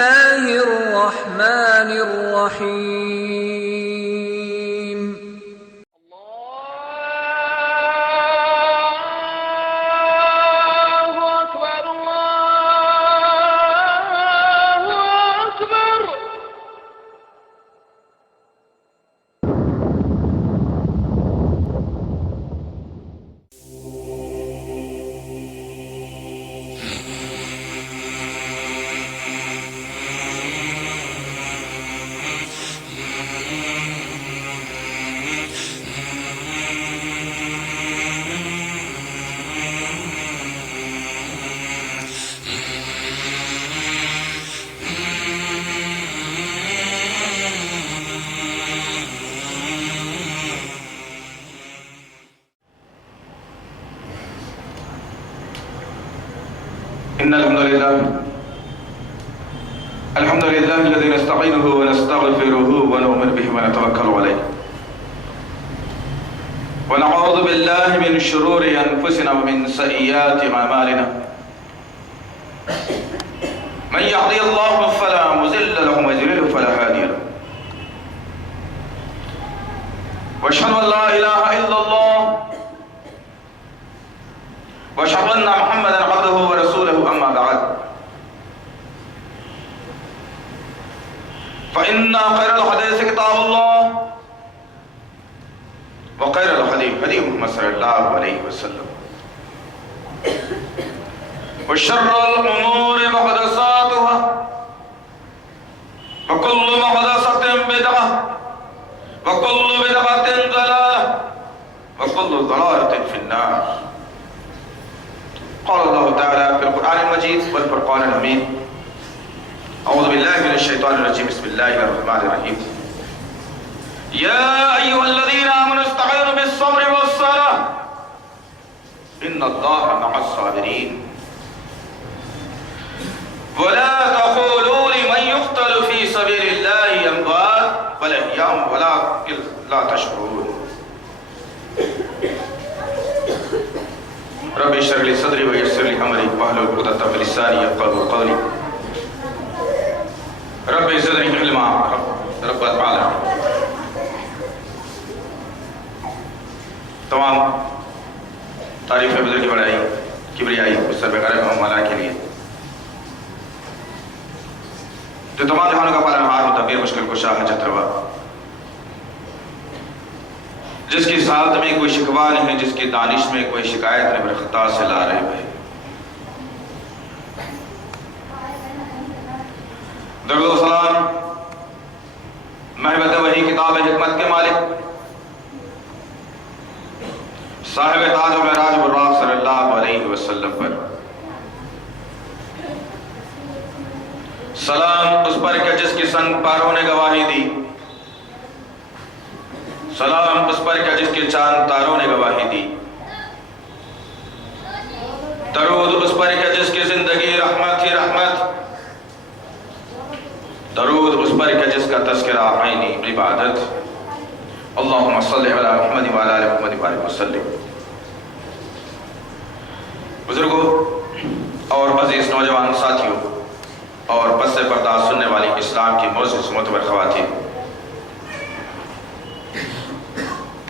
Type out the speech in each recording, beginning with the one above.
الله الرحمن الرحيم. الله أكبر الله أكبر. إن الحمد لله الذي نستعينه ونستغفره ونؤمن به ونتوكل عليه ونعوذ بالله من شرور أنفسنا ومن سيئات أعمالنا من يهدي الله فلا مضل له ومن يضلل فلا هادي له وأشهد أن لا إله إلا الله وأشهد أن محمدا عبده ورسوله أما بعد فإن خير الحديث كتاب الله وخير الهدي هدي محمد صلى الله عليه وسلم وشر الأمور محدثاتها وكل محدثة بدعة وكل بدعة ضلالة وكل ضلالة في النار. قال الله تعالى في القرآن المجيد والفرقان الحميد أعوذ بالله من الشيطان الرجيم بسم الله الرحمن الرحيم يا أيها الذين آمنوا استعينوا بالصبر والصلاة إن الله مع الصابرين ولا تقولوا لمن يقتل في سبيل الله أموات بل أحياء ولكن لا تشعرون. رب اشرح لي صدري ويسر لي امري واحلل عقدة من لساني يفقهوا قولي رب زدني علما رب العالمين. تمام تعریف بزرگ کی بڑائی کبریائی اس سربراہ مولا کے لیے جو تمام جہانوں کا پالنہار مدبر مشکل کشا حاجت روا، جس کی ذات میں کوئی شکوہ نہیں ہے، جس کی دانش میں کوئی شکایت نہیں، بر خطا سے لا رہے ہیں. درود و سلام محبت وحی کتاب حکمت کے مالک صاحب تاج و معراج براق صلی اللہ علیہ وسلم پر سلام اس پر کہ جس کی سنگ پاروں نے گواہی دی، سلام اس پر کہ جس کے چاند تاروں نے گواہی دی، درود اس پر کہ جس کی زندگی رحمت ہی رحمت، درود اس پر کہ جس کا تذکرہ عینی عبادت. اللہم صلی علی محمد وعلی آل محمد وبارک وسلم. بزرگوں اور عزیز نوجوان ساتھیوں اور پس پردہ سننے والی اسلام کی معزز معتبر خواتین،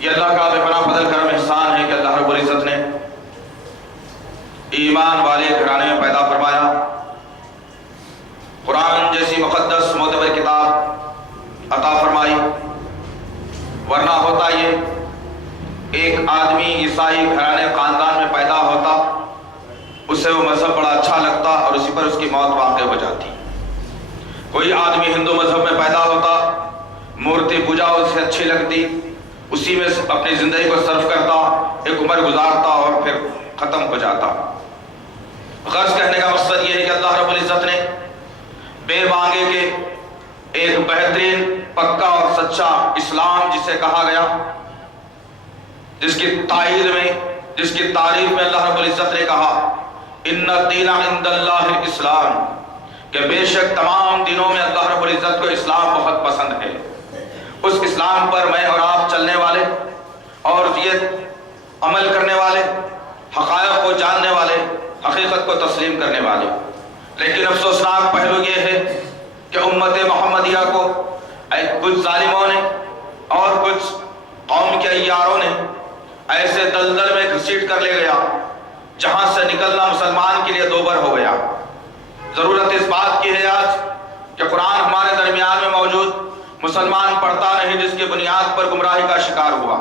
یہ اللہ کا بے پناہ فضل کرم احسان ہے کہ اللہ رب العزت نے ایمان والے گھرانے میں پیدا فرمایا، قرآن جیسی مقدس معتبر کتاب عطا فرمائی. ورنہ ہوتا یہ ایک آدمی عیسائی گھرانے خاندان میں پیدا ہوتا، اسے وہ مذہب بڑا اچھا لگتا اور اسی پر اس کی موت واقع ہو جاتی. کوئی آدمی ہندو مذہب میں پیدا ہوتا، مورتی پوجا اسے اچھی لگتی، اسی میں اپنی زندگی کو صرف کرتا، ایک عمر گزارتا اور پھر ختم ہو جاتا. غرض کہنے کا مقصد یہ ہے کہ اللہ رب العزت نے بے بانگے کے ایک بہترین پکا اور سچا اسلام جسے کہا گیا، جس کی تائید میں، جس کی تعریف میں اللہ رب العزت نے کہا ان الدین عند اللہ الاسلام، کہ بے شک تمام دنوں میں اللہ رب العزت کو اسلام بہت پسند ہے. اس اسلام پر میں اور آپ چلنے والے اور یہ عمل کرنے والے، حقائق کو جاننے والے، حقیقت کو تسلیم کرنے والے. لیکن افسوسناک پہلو یہ ہے امت محمدیہ کو کچھ ظالموں نے اور کچھ قوم کے عیاروں نے ایسے دلدل میں گھسیٹ کر لے گیا جہاں سے نکلنا مسلمان کے لیے دوبر ہو گیا۔ ضرورت اس بات کی ہے آج کہ قرآن ہمارے درمیان میں موجود، مسلمان پڑھتا نہیں جس کی بنیاد پر گمراہی کا شکار ہوا۔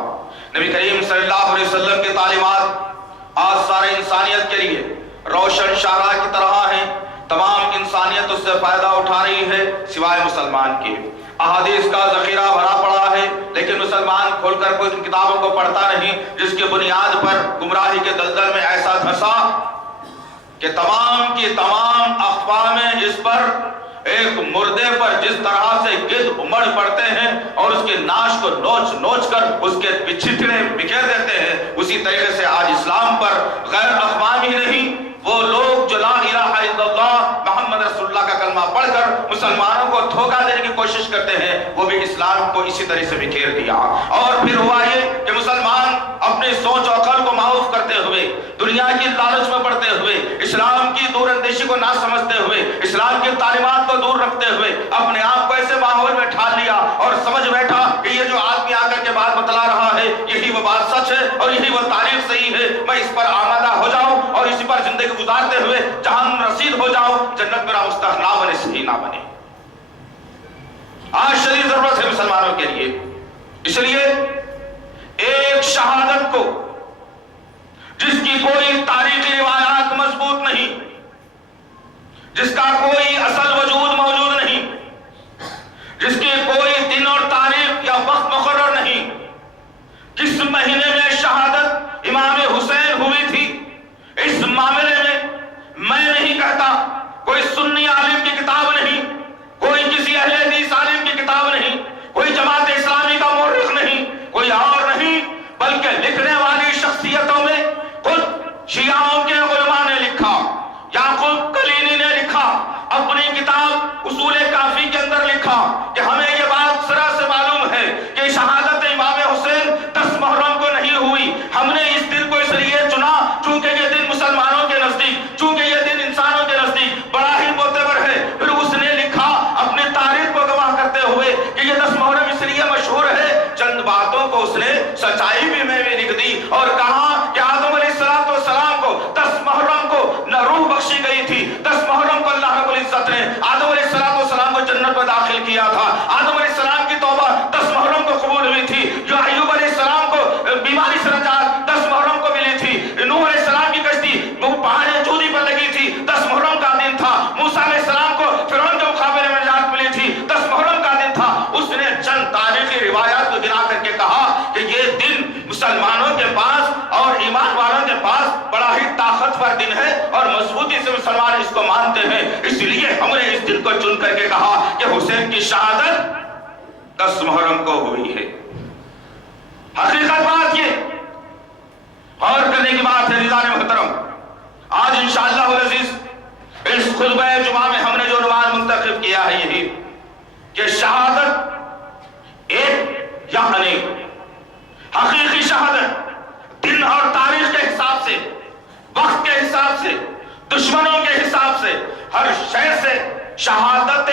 نبی کریم صلی اللہ علیہ وسلم کی تعلیمات آج سارے انسانیت کے لیے روشن شعراء کی طرح ہیں، تمام انسانیت اس سے فائدہ اٹھا رہی ہے سوائے مسلمان کے۔ احادیث کا ذخیرہ بھرا پڑا ہے لیکن مسلمان کھول کر کوئی کتابوں کو پڑھتا نہیں جس کی بنیاد پر گمراہی کے دلدل میں ایسا دھنسا کہ تمام کی تمام اخبار میں اس پر ایک مردے پر جس طرح سے گدھ امڑ پڑتے ہیں اور اس کے ناش کو نوچ نوچ کر اس کے چھتڑے بکھیر دیتے ہیں، اسی طریقے سے آج اسلام پر غیر اقوام ہی نہیں، وہ لوگ جو لا الہ الا اللہ محمد رسول اللہ کا کلمہ پڑھ کر مسلمانوں کو دھوکہ دینے کی کوشش کرتے ہیں، وہ بھی اسلام کو اسی طرح سے بکھیر دیا۔ اور پھر ہوا یہ کہ مسلمان اپنی سوچ و عقل کو معاف کرتے ہوئے، دنیا کی لالچ میں پڑتے ہوئے، اسلام کی دور اندیشی کو نہ سمجھتے ہوئے، اسلام کی تعلیمات کو دور رکھتے ہوئے اپنے آپ کو ایسے ماحول میں ڈھال لیا اور سمجھ بیٹھا کہ یہ جو آدمی آ کر کے بات بتلا رہا ہے یہی وہ بات سچ ہے اور یہی وہ تاریخ صحیح ہے، میں اس پر آمادہ ہو جاؤں اور اسی پر زندگی گزارتے ہوئے جہنم رسید ہو جاؤں، جنت میرا مستحق نہ بنے، صحیح نہ بنے۔ آج شدید ضرورت ہے مسلمانوں کے لیے، اس لیے ایک شہادت کو جس کی کوئی تاریخی روایات مضبوط نہیں، جس کا کوئی اصل وجود موجود نہیں، جس کی کوئی دن اور تاریخ یا وقت مقرر نہیں، کس مہینے میں شہادت امام حسین ہوئی تھی، اس معاملے میں نہیں کہتا، کوئی سنی عالم کی کتاب نہیں، کوئی کسی اہل حدیث عالم کی کتاب نہیں، کوئی جماعت اسلامی کا مورخ نہیں، کوئی اور نہیں، بلکہ لکھنے والی شخصیتوں میں خود شیعوں کے علماء نے لکھا، یعقوب کلینی نے لکھا، اپنی کتاب اصول کافی کے اندر لکھا کہ ہمیں یہ بات سرا سے معلوم ہے کہ شہادت امام حسین 10 محرم کو نہیں ہوئی، ہم نے اس دن کو اس لیے چنا چونکہ یہ دن مسلمانوں کے نزدیک، چونکہ یہ دن انسانوں کے نزدیک بڑا ہی معتبر ہے۔ پھر اس نے لکھا اپنے تاریخ کو گواہ کرتے ہوئے کہ یہ 10 محرم اس لیے مشہور ہے، چند باتوں کو اس نے سچائی بھی میں بھی لکھ دی اور کہا کہ آدم علیہ السلام کو 10 محرم کو نہ روح بخشی گئی تھی، 10 محرم کو اللہ رب العزت نے آدم علیہ السلام کو جنت میں داخل کیا تھا، آدم علیہ السلام کی توبہ 10 محرم کو قبول ہوئی تھی، جو ایوب علیہ السلام کو بیماری سے نجات 10 محرم کو ملی تھی، نوح علیہ السلام کی کشتی وہ پہاڑ جودی پر لگی تھی، 10 محرم کا دن تھا، موسیٰ علیہ السلام کو فرعون کے مقابلے میں نجات ملی تھی، 10 محرم کا دن تھا۔ اس نے چند تاریخی روایات کو گنا کر کے کہا کہ یہ دن مسلمانوں کے پاس اور ایمان والوں کے پاس بڑا ہی طاقتور دن ہے اور مضبوطی سے مسلمان اس کو مانتے ہیں، اس لیے ہم نے اس دن کو چن کر کے کہا کہ حسین کی شہادت 10 محرم کو ہوئی ہے۔ حقیقت بات یہ غور کرنے کی بات ہے رضوان محترم، آج انشاءاللہ العزیز اس خطبہ جمعہ میں ہم نے جو عنوان منتخب کیا ہے یہی کہ شہادت ایک یا انیک، حقیقی شہادت دن اور تاریخ کے حساب سے، وقت کے حساب سے، دشمنوں کے حساب سے، ہر شے سے شہادت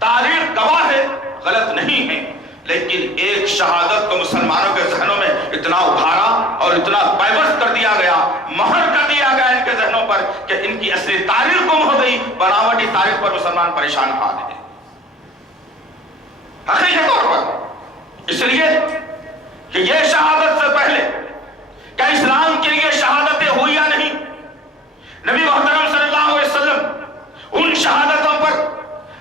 تاریخ گواہ ہے، غلط نہیں ہے، لیکن ایک شہادت کو مسلمانوں کے ذہنوں میں اتنا ابھارا اور اتنا پیوست کر دیا گیا، مہر کر دیا گیا ان کے ذہنوں پر کہ ان کی اصلی تاریخ گم ہو گئی، بناوٹی تاریخ پر مسلمان پریشان حال ہے حقیقی طور پر۔ اس لیے کہ یہ شہادت سے پہلے کیا اسلام کے لیے شہادتیں ہوئی یا نہیں؟ نبی محترم صلی اللہ علیہ وسلم ان شہادتوں پر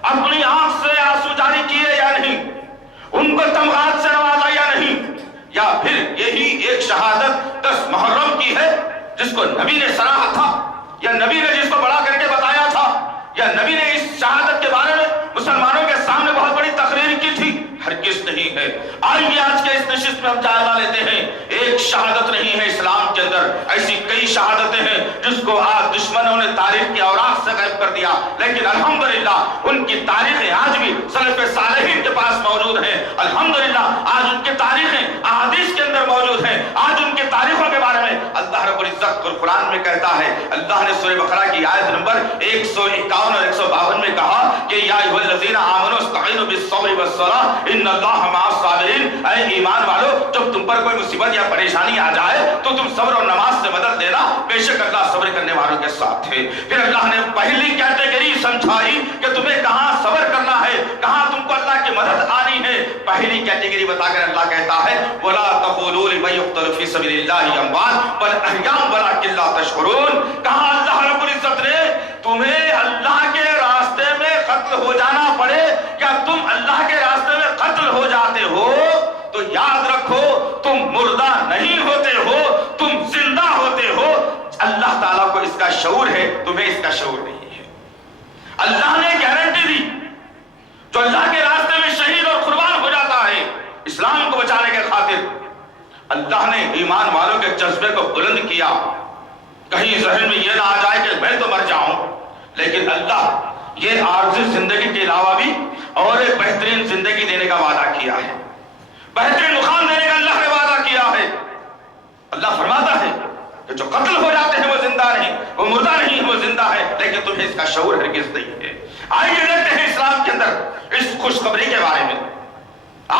اپنی آنکھ سے آنسو جاری کیے یا نہیں؟ ان کو تمغات سے نوازا یا نہیں؟ یا پھر یہی ایک شہادت 10 محرم کی ہے جس کو نبی نے سراہا تھا یا نبی نے جس کو بڑا کر کے بتایا تھا یا نبی نے اس شہادت کے بارے میں مسلمانوں کے سامنے بہت بڑی تقریر کی تھی؟ ہرگز نہیں ہے۔ آئیے آج کے اس نشست میں ہم جائزہ لیتے ہیں، ایک شہادت نہیں ہے اسلام کے اندر، ایسی کئی شہادتیں ہیں جس کو آج دشمنوں نے تاریخ کے اوراق سے غائب کر دیا، لیکن الحمدللہ ان کی تاریخیں آج بھی سلف صالحین کے پاس موجود ہیں، الحمدللہ آج ان کی تاریخیں احادیث کے اندر موجود ہیں، آج ان کی تاریخوں کے بارے میں اللہ رب العزت قرآن قرآن میں کہتا ہے، اللہ نے سورہ بقرہ کی آیت نمبر 151 اور 152 میں کہا کہ یا ایھا الذین آمنوا استعینوا بالصبر والصلاۃ ان اللہ مع الصابرین، اے ایمان والو جب تم پر کوئی مصیبت یا پریشانی آ جائے تو تم صبر اور نماز سے مدد دینا، بے شک اللہ صبر کرنے والوں کے ساتھ ہے۔ پھر اللہ نے پہلی کیٹیگری سمجھائی کہ تمہیں کہاں صبر کرنا ہے، کہاں تم کو اللہ کی مدد آنی ہے۔ پہلی کیٹیگری بتا کر اللہ کہتا ہے وَلَا تَقُولُوا لِمَن يُقْتَلُ فِي سَبِيلِ اللَّهِ أَمْوَاتٌ بَلْ أَحْيَاءٌ وَلَٰكِن لَّا تَشْعُرُونَ۔ کہاں اللہ رب العزت نے تمہیں اللہ کے راستے میں قتل ہو جانا پڑے یا تم اللہ کے راستے میں قتل ہو جاتے ہو تو یاد رکھو تم مردہ نہیں ہوتے ہو، تم زندہ ہوتے ہو۔ اللہ تعالیٰ کو اس کا شعور ہے، تمہیں اس کا شعور نہیں ہے۔ اللہ نے گارنٹی دی جو اللہ کے راستے میں شہید اور قربان ہو جاتا ہے اسلام کو بچانے کے خاطر، اللہ نے ایمان والوں کے جذبے کو بلند کیا۔ کہیں ذہن میں یہ نہ آ جائے کہ میں تو مر جاؤں، لیکن اللہ یہ عارضی زندگی کے علاوہ بھی اور ایک بہترین زندگی دینے کا وعدہ کیا ہے، بہترین مقام دینے کا اللہ نے وعدہ کیا ہے۔ اللہ فرماتا ہے کہ جو قتل ہو جاتے ہیں وہ زندہ نہیں، وہ مردہ نہیں، وہ زندہ ہے، لیکن تمہیں اس کا شعور ہرگز نہیں ہے۔ آئیے دیکھتے ہیں اسلام کے اندر اس خوشخبری کے بارے میں،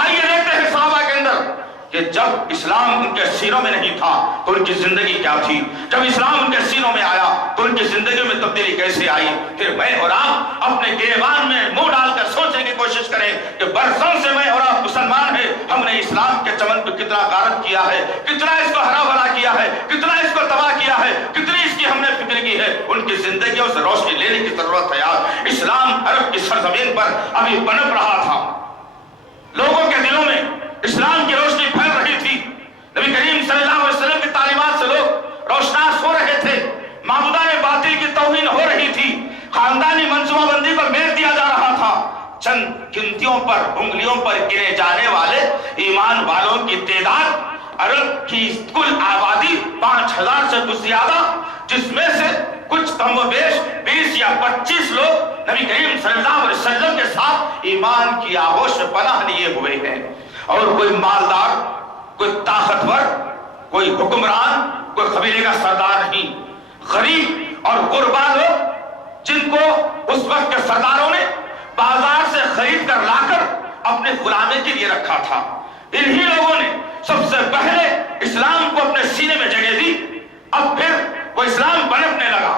آئیے دیکھتے ہیں صحابہ کے اندر کہ جب اسلام ان کے سینوں میں نہیں تھا تو ان کی زندگی کیا تھی، جب اسلام ان کے سینوں میں آیا تو ان کی زندگی میں تبدیلی کیسے آئی۔ پھر میں اور آپ اپنے گریبان میں منہ ڈال کر سوچنے کی کوشش کریں کہ برسوں سے میں اور آپ مسلمان ہیں، ہم نے اسلام کے چمن کو کتنا غارت کیا ہے، کتنا اس کو ہرا بھرا کیا ہے، کتنا اس کو تباہ کیا ہے، کتنی اس کی ہم نے فکر کی ہے۔ ان کی زندگیوں سے روشنی لینے کی ضرورت ہے یار۔ اسلام عرب کی سرزمین پر ابھی پنپ رہا تھا، لوگوں کے دلوں میں اسلام کی روشنی پھیل رہی تھی، نبی کریم صلی اللہ علیہ وسلم کی تعلیمات سے لوگ روشناس ہو رہے تھے، معبودان باطل کی توہین ہو رہی تھی، خاندانی منصوبہ بندی پر میل دیا جا رہا تھا۔ چند گنتیوں پر انگلیوں پر گنے جانے والے ایمان والوں کی تعداد، عرب کی کل آبادی 5000 سے کچھ زیادہ، جس میں سے کچھ کم و بیش 20 یا 25 لوگ نبی کریم صلی اللہ علیہ وسلم کے ساتھ ایمان کی آغوش میں پناہ لیے ہوئے ہیں۔ اور کوئی مالدار، کوئی طاقتور، کوئی حکمران، کوئی قبیلے کا سردار نہیں، غریب اور غربا لوگ جن کو اس وقت کے سرداروں نے بازار سے خرید کر لا کر اپنے غلامی کے لیے رکھا تھا، انہی لوگوں نے سب سے پہلے اسلام کو اپنے سینے میں جگہ دی۔ اب پھر وہ اسلام پنپنے لگا۔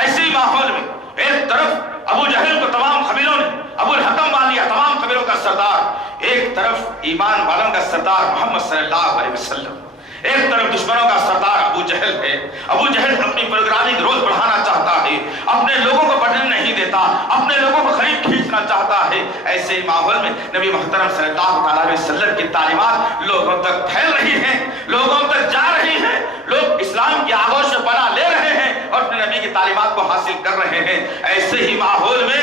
ایسے ہی ماحول میں ایک طرف ابو جہل کو تمام قبیلوں نے ابو الحکم مان لیا، تمام قبیلوں کا سردار، ایک طرف ایمان والوں کا سردار محمد صلی اللہ علیہ وسلم، ایک طرف دشمنوں کا سردار ابو جہل ہے۔ ابو جہل اپنی پروگرامنگ روز بڑھانا چاہتا ہے، اپنے لوگوں کو بڑھنے نہیں دیتا، اپنے لوگوں کو قریب کھینچنا چاہتا ہے۔ ایسے ہی ماحول میں نبی محترم صلی اللہ علیہ وسلم کی تعلیمات لوگوں تک پھیل رہی ہیں، لوگوں تک جا رہی ہیں، لوگ اسلام کی آغوش میں پناہ لے رہے ہیں اور اپنے نبی کی تعلیمات کو حاصل کر رہے ہیں۔ ایسے ہی ماحول میں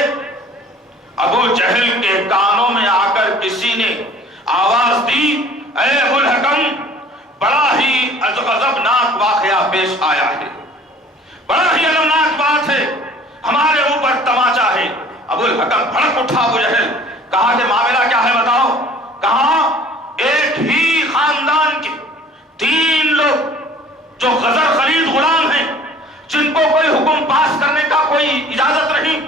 ابو جہل کے کانوں میں آ کر کسی نے آواز دی، اے ابو الحکم، بڑا ہی غضبناک واقعہ پیش آیا ہے، بڑا ہی المناک بات ہے، ہمارے اوپر تماچا ہے۔ ابو الحکم بھڑک اٹھا، ابو جہل، کہا کہ معاملہ کیا ہے بتاؤ؟ کہا ایک ہی خاندان کے 3 لوگ جو غزر خرید غلام ہیں، جن کو کوئی حکم پاس کرنے کا کوئی اجازت نہیں،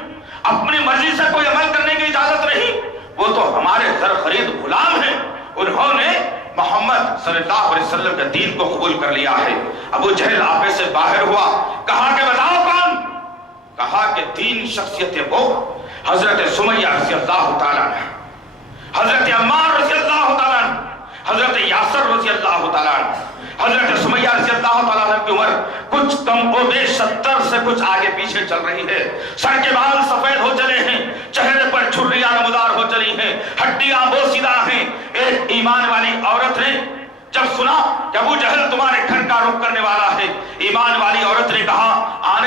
اپنی مرضی سے کوئی عمل کرنے کی اجازت نہیں، وہ تو ہمارے زر خرید غلام ہیں، انہوں نے محمد صلی اللہ علیہ وسلم کے دین کو قبول کر لیا ہے۔ ابو جہل آپے سے باہر ہوا، کہا کہ بتاؤ کون؟ کہا کہ 3 شخصیتیں وہ حضرت سمیہ رضی اللہ تعالیٰ عنہ، حضرت عمار رضی اللہ تعالیٰ عنہ، حضرت یاسر رضی اللہ تعالیٰ عنہ۔ حضرت سمیہ رضی اللہ تعالیٰ عنہ کی عمر کچھ کم و بیش 70 سے کچھ آگے پیچھے چل رہی ہے، سر کے بال سفید ہو چلے ہیں، چہرے پر جھریاں نمودار ہو چلی ہیں، ہڈیاں بوسیدہ ہیں۔ ایک ایمان والی عورت نے جب سنا کہ ابو جہل تمہارے گھر کا رخ کرنے والا ہے، ایمان والی عورت نے کہا آنے